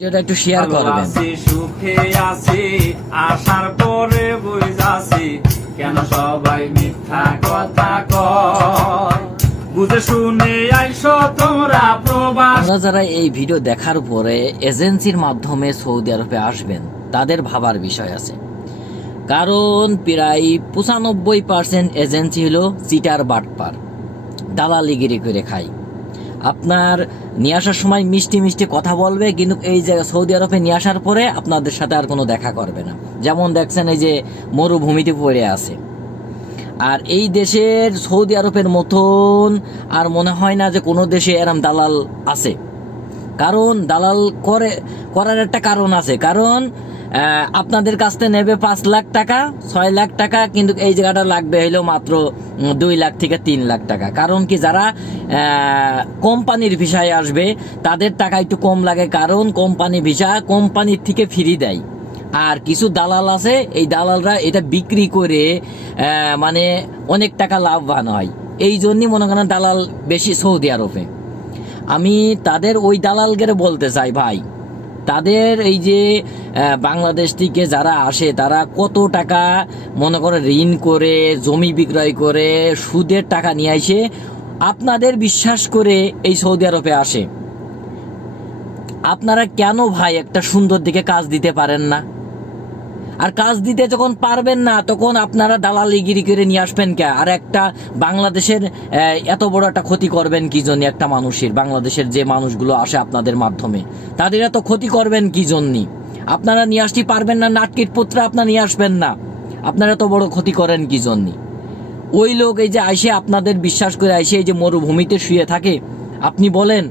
এটা একটু শেয়ার করবেন। সুখে আছি আসার পরে বুঝাছি কেন সবাই মিথ্যা কথা কয়, বুঝে শুনে আইসো তোমরা প্রবাস। আপনারা যারা এই ভিডিও দেখার পরে এজেন্সির মাধ্যমে সৌদি আরবে আসবেন তাদের ভাবার বিষয় আছে, কারণ প্রায় 95% এজেন্সি হলো চিটার বাটপার, দালালিগিরি করে খায়। আপনার নিয়ে আসার সময় মিষ্টি মিষ্টি কথা বলবে, কিন্তু এই জায়গা সৌদি আরবে নিয়ে আসার পরে আপনাদের সাথে আর কোনো দেখা করবে না। যেমন দেখছেন এই যে মরুভূমিতে পড়ে আছে। আর এই দেশের সৌদি আরবের মতন আর মনে হয় না যে কোনো দেশে এরম দালাল আছে। কারণ দালাল করার একটা কারণ আছে, কারণ আপনাদের কাছ থেকে নেবে 5 লাখ টাকা 6 লাখ টাকা, কিন্তু এই জায়গাটা লাগবে হইলো মাত্র 2 লাখ থেকে 3 লাখ টাকা। কারণ কি, যারা কোম্পানির ভিসায় আসবে তাদের টাকা একটু কম লাগে, কারণ কোম্পানি ভিসা কোম্পানির থেকে ফ্রি দেয়। আর কিছু দালাল আছে, এই দালালরা এটা বিক্রি করে মানে অনেক টাকা লাভবান হয়। এই জন্যই মনে করেন দালাল বেশি সৌদি আরবে। আমি তাদের ওই দালালকে বলতে চাই, ভাই তাদের এই যে বাংলাদেশ থেকে যারা আসে তারা কত টাকা মনে করে ঋণ করে জমি বিক্রয় করে সুদের টাকা নিয়ে আসে আপনাদের বিশ্বাস করে এই সৌদি আরবে আসে। আপনারা কেন ভাই একটা সুন্দর দিকে কাজ দিতে পারেন না? আর কাজ দিতে যখন পারবেন না তখন আপনারা দালালিগিরি করে নিয়ে আসবেন কে? আর একটা বাংলাদেশের এত বড় একটা ক্ষতি করবেন কি জন্য? একটা মানুষের, বাংলাদেশের যে মানুষগুলো আসে আপনাদের মাধ্যমে, তাদের এত ক্ষতি করবেন কি জন্য? আপনারা নিয়ে আসতে পারবেন না, নাটকিট পুত্র আপনারা নিয়ে আসবেন না, আপনারা এত বড় ক্ষতি করেন কি জন্য? ওই লোক এই যে আইসে আপনাদের বিশ্বাস করে আইসে এই যে মরুভূমিতে শুয়ে থাকে, আপনি বলেন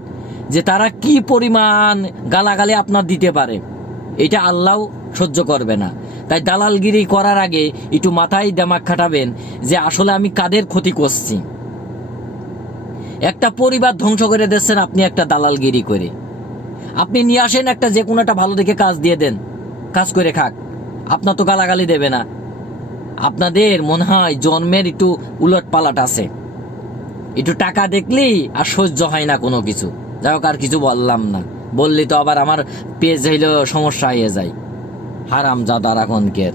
যে তারা কি পরিমাণ গালাগালি আপনার দিতে পারে, এটা আল্লাহ সহ্য করবে না। তাই দালালগিরি করার আগে একটু মাথায় দিমাগ খাটাবেন যে আসলে আমি কাদের ক্ষতি করছি। একটা পরিবার ধ্বংস করে দিচ্ছেন আপনি একটা দালালগিরি করে। আপনি নিয়ে আসেন একটা যে কোনো একটা ভালো দেখে কাজ দিয়ে দেন, কাজ করে খাক, আপনার তো গালাগালি দেবে না। আপনাদের মনে হয় জন্মের একটু উলট পালাট আছে, একটু টাকা দেখলেই আর সহ্য হয় না কোনো কিছু। যাই হোক, আর কিছু বললাম না, বললি তো আবার আমার পেজ হইলেও সমস্যা হয়ে যায়। হারাম জাদার এখনকের।